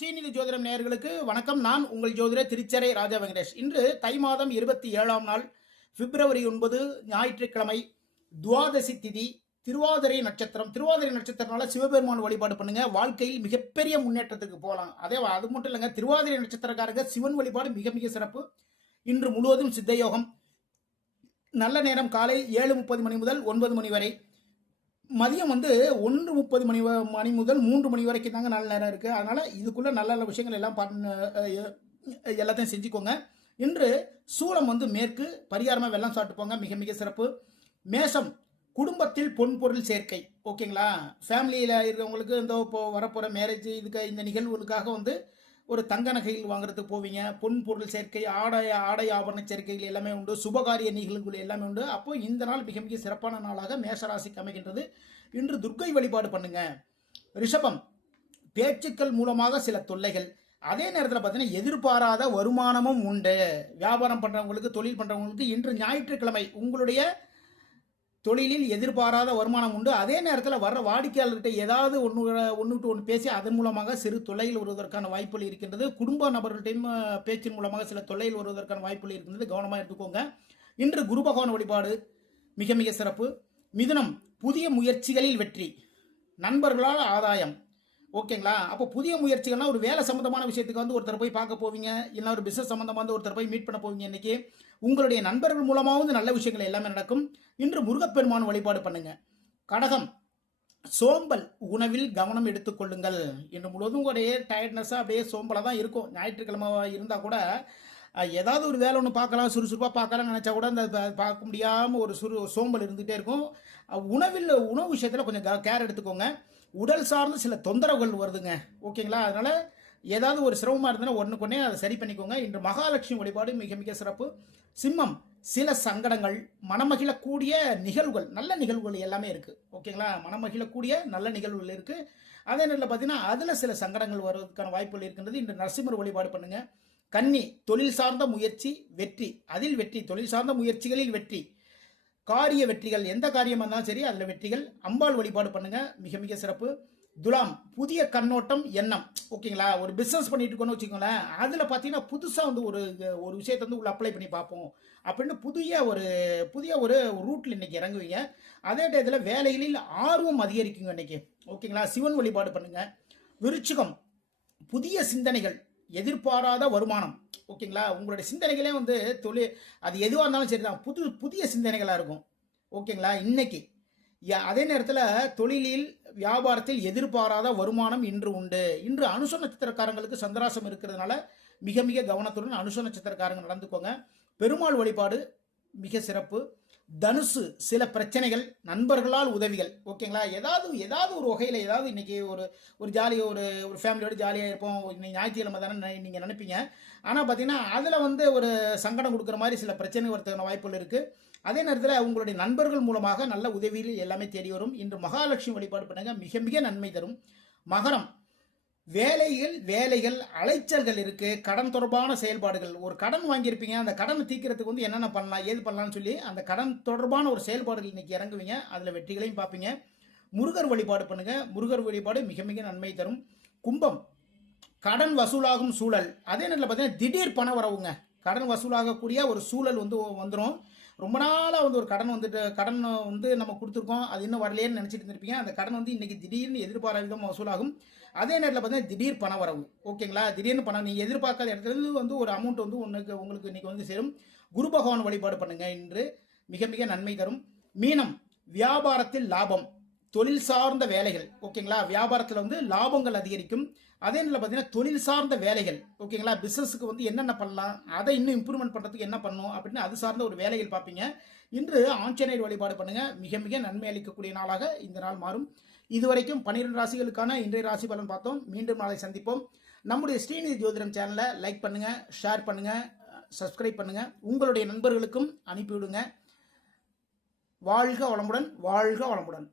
ஸ்ரீநிதி ஜோதிடம் நேயர்களுக்கு வணக்கம். நான் உங்கள் ஜோதிடர் திருச்சரை ராஜா வெங்கடேஷ். இன்று தை மாதம் இருபத்தி ஏழாம் நாள் பிப்ரவரி ஒன்பது ஞாயிற்றுக்கிழமை துவாதசி திதி திருவாதிரை நட்சத்திரம். திருவாதிரை நட்சத்திரனால சிவபெருமான் வழிபாடு பண்ணுங்க. வாழ்க்கையில் மிகப்பெரிய முன்னேற்றத்துக்கு போகலாம். அதே அது மட்டும் இல்லைங்க திருவாதிரை நட்சத்திரக்காரங்க சிவன் வழிபாடு மிக மிக சிறப்பு. இன்று முழுவதும் சித்தயோகம் நல்ல நேரம் காலை ஏழு முப்பது மணி முதல் ஒன்பது மணி வரை. மதியம் வந்து ஒன்று முப்பது மணி மணி முதல் மூன்று மணி வரைக்கும் தாங்க நல்ல நேரம் இருக்குது அதனால் இதுக்குள்ளே நல்ல நல்ல விஷயங்கள் எல்லாம் பண்ண எல்லாத்தையும் செஞ்சுக்கோங்க. இன்று சூளம் வந்து மேற்கு பரிகாரமாக வெள்ளம் சாப்பிட்டு போங்க. மிக மிக சிறப்பு. மேஷம் குடும்பத்தில் பொன் பொருள் சேர்க்கை. ஓகேங்களா? ஃபேமிலியில் இருக்கிறவங்களுக்கு இந்த இப்போ வரப்போகிற மேரேஜ் இதுக்கு இந்த நிகழ்வுகளுக்காக வந்து ஒரு தங்க நகைகள் வாங்குறதுக்கு போவீங்க. பொன் பொருள் சேர்க்கை ஆடை ஆடை ஆபரண சேர்க்கைகள் எல்லாமே உண்டு. சுபகாரிய நிகழ்வுகள் எல்லாமே உண்டு. அப்போ இந்த நாள் மிக மிக சிறப்பான நாளாக மேஷராசிக்கு அமைகின்றது. இன்று துர்க்கை வழிபாடு பண்ணுங்க. ரிஷபம் பேச்சுக்கள் மூலமாக சில தொல்லைகள். அதே நேரத்தில் பார்த்தீங்கன்னா எதிர்பாராத வருமானமும் உண்டு. வியாபாரம் பண்ணுறவங்களுக்கு தொழில் பண்ணுறவங்களுக்கு இன்று ஞாயிற்றுக்கிழமை உங்களுடைய தொழிலில் எதிர்பாராத வருமானம் உண்டு. அதே நேரத்தில் வர்ற வாடிக்கையாளர்கிட்ட ஏதாவது ஒன்று ஒன்று விட்டு ஒன்று பேசி அதன் மூலமாக சிறு தொல்லைகள் வருவதற்கான வாய்ப்புகள் இருக்கின்றது. குடும்ப நபர்கள்டையும் பேச்சின் மூலமாக சில தொல்லையில் வருவதற்கான வாய்ப்புகள் இருக்கின்றது. கவனமாக எடுத்துக்கோங்க. இன்று குரு பகவான் வழிபாடு மிக மிக சிறப்பு. மிதுனம் புதிய முயற்சிகளில் வெற்றி. நண்பர்களால் ஆதாயம். ஓகேங்களா? அப்போ புதிய முயற்சிகள்னா ஒரு வேலை சம்மந்தமான விஷயத்துக்கு வந்து ஒருத்தர் போய் பார்க்க போவீங்க. இல்லை ஒரு பிஸ்னஸ் சம்மந்தமாக வந்து ஒருத்தர் போய் மீட் பண்ண போவீங்க இன்னைக்கு. உங்களுடைய நண்பர்கள் மூலமாவது நல்ல விஷயங்கள் எல்லாமே நடக்கும். இன்று முருகப்பெருமான் வழிபாடு பண்ணுங்க. கடகம் சோம்பல் உணவில் கவனம் எடுத்துக்கொள்ளுங்கள் இன்று முழுவதும் ஒரே டயர்ட்னஸ்ஸாக அப்படியே சோம்பலாக தான் இருக்கும். ஞாயிற்றுக்கிழமை இருந்தால் கூட ஏதாவது ஒரு வேலை ஒன்று பார்க்கலாம் சுறுசுறுப்பாக பார்க்கலாம்னு நினச்சா கூட அந்த பார்க்க முடியாமல் ஒரு சுறு சோம்பல் இருந்துகிட்டே இருக்கும். உணவில் உணவு விஷயத்தில் கொஞ்சம் கேர் எடுத்துக்கோங்க. உடல் சார்ந்த சில தொந்தரவுகள் வருதுங்க. ஓகேங்களா? அதனால் ஏதாவது ஒரு சிரமமாக இருந்ததுன்னா ஒன்றுக்கொன்னே அதை சரி பண்ணிக்கோங்க. இன்று மகாலட்சுமி வழிபாடு மிக மிக சிறப்பு. சிம்மம் சில சங்கடங்கள் மனமகிழக்கூடிய நிகழ்வுகள் நல்ல நிகழ்வுகள் எல்லாமே இருக்குது ஓகேங்களா? மனமகிழக்கூடிய நல்ல நிகழ்வுகள் இருக்குது அதே நேரத்தில் பார்த்தீங்கன்னா அதில் சில சங்கடங்கள் வருவதற்கான வாய்ப்புகள் இருக்கின்றது. இன்று நரசிம்மர் வழிபாடு பண்ணுங்கள் கன்னி தொழில் சார்ந்த முயற்சி வெற்றி. அதில் வெற்றி தொழில் சார்ந்த முயற்சிகளில் வெற்றி. காரிய வெற்றிகள் எந்த காரியமாக இருந்தாலும் சரி அதில் வெற்றிகள். அம்பாள் வழிபாடு பண்ணுங்க மிக மிக சிறப்பு. துலாம் புதிய கண்ணோட்டம் எண்ணம். ஓகேங்களா? ஒரு பிஸ்னஸ் பண்ணிட்டு இருக்கோம்னு வச்சுக்கோங்களேன் அதில் பார்த்தீங்கன்னா புதுசாக வந்து ஒரு ஒரு விஷயத்தை வந்து உள்ள அப்ளை பண்ணி பார்ப்போம். அப்படின்னு புதிய ஒரு புதிய ஒரு ரூட்டில் இன்னைக்கு இறங்குவீங்க. அதே டயத்தில் வேலைகளில் ஆர்வம் அதிகரிக்குங்க இன்னைக்கு. ஓகேங்களா? சிவன் வழிபாடு பண்ணுங்க. விருச்சிகம் புதிய சிந்தனைகள். எதிர்பாராத வருமானம். ஓகேங்களா? உங்களுடைய சிந்தனைகளே வந்து தொழில் அது எதுவாக இருந்தாலும் சரி தான் புது புதிய சிந்தனைகளாக இருக்கும். ஓகேங்களா? இன்னைக்கு. அதே நேரத்தில் தொழிலில் வியாபாரத்தில் எதிர்பாராத வருமானம் இன்று உண்டு. இன்று அனுச நட்சத்திரக்காரங்களுக்கு சந்திராசம் இருக்கிறதுனால மிக மிக கவனத்துடன் அனுச நட்சத்திரக்காரங்க நடந்துக்கோங்க. பெருமாள் வழிபாடு மிக சிறப்பு. தனுசு சில பிரச்சனைகள் நண்பர்களால் உதவிகள். ஓகேங்களா? ஏதாவது ஏதாவது ஒரு வகையில் ஏதாவது இன்றைக்கி ஒரு ஒரு ஜாலியாக ஒரு ஒரு ஃபேமிலியோடு ஜாலியாக இருப்போம். இன்னைக்கு ஞாயிற்றுக்கிழமை தானே நீங்கள் நினைப்பீங்க. ஆனால் பார்த்தீங்கன்னா அதில் வந்து ஒரு சங்கடம் கொடுக்குற மாதிரி சில பிரச்சனை வரத்துக்கான வாய்ப்புகள் இருக்குது அதே நேரத்தில் உங்களுடைய நண்பர்கள் மூலமாக நல்ல உதவிகள் எல்லாமே தேடி வரும். இன்று மகாலட்சுமி வழிபாடு பண்ணுங்கள் மிக மிக நன்மை தரும். மகரம். வேலைகள் வேலைகள் அலைச்சல்கள் இருக்கு கடன் தொடர்பான செயல்பாடுகள். ஒரு கடன் வாங்கியிருப்பீங்க அந்த கடனை தீக்கிறதுக்கு வந்து என்னென்ன பண்ணலாம் ஏது பண்ணலாம்னு சொல்லி அந்த கடன் தொடர்பான ஒரு செயல்பாடுகள் இன்னைக்கு இறங்குவீங்க. அதில் வெற்றிகளையும் பார்ப்பீங்க. முருகர் வழிபாடு பண்ணுங்க. முருகர் வழிபாடு மிக மிக நன்மை தரும். கும்பம். கடன் வசூலாகும் சூழல். அதே நேரத்தில் பார்த்தீங்கன்னா திடீர் பண வரவுங்க. கடன் வசூலாகக்கூடிய ஒரு சூழல் வந்து வந்துடும் ரொம்ப நாளாக வந்து ஒரு கடன் வந்துட்டு கடன் வந்து நம்ம கொடுத்துருக்கோம். அது இன்னும் வரலையேன்னு நினச்சிட்டு இருந்திருப்பீங்க. அந்த கடன் வந்து இன்றைக்கி திடீர்னு எதிர்பாராத விதமாக வசூலாகும். அதே நேரத்தில் பார்த்தீங்கன்னா திடீர் பண வரவு ஓகேங்களா? திடீர்னு பணம் நீங்கள் எதிர்பார்க்காத இடத்துல இருந்து வந்து ஒரு அமௌண்ட் வந்து உனக்கு உங்களுக்கு இன்றைக்கி வந்து சேரும். குரு பகவான் வழிபாடு பண்ணுங்கள் என்று மிக மிக நன்மை தரும். மீனம் வியாபாரத்தில் லாபம். தொழில் சார்ந்த வேலைகள் ஓகேங்களா? வியாபாரத்தில் வந்து லாபங்கள் அதிகரிக்கும். அதே நேரத்தில் பார்த்தீங்கன்னா தொழில் சார்ந்த வேலைகள் ஓகேங்களா? பிஸ்னஸுக்கு வந்து என்னென்ன பண்ணலாம் அதை இன்னும் இம்ப்ரூவ்மெண்ட் பண்ணுறதுக்கு என்ன பண்ணணும் அப்படின்னு அது சார்ந்த ஒரு வேலைகள் பார்ப்பீங்க இன்று ஆஞ்சநேயர் வழிபாடு பண்ணுங்க. மிக மிக நன்மை அளிக்கக்கூடிய நாளாக இந்த நாள் மாறும். இதுவரைக்கும் பன்னிரெண்டு ராசிகளுக்கான இன்றைய ராசி பலன் பார்த்தோம். மீண்டும் நாளை சந்திப்போம். நம்முடைய ஸ்ரீநிதி ஜோதிடம் சேனலை லைக் பண்ணுங்க ஷேர் பண்ணுங்க சப்ஸ்கிரைப் பண்ணுங்க. உங்களுடைய நண்பர்களுக்கும் அனுப்பிவிடுங்க வாழ்க வளமுடன் வாழ்க வளமுடன்.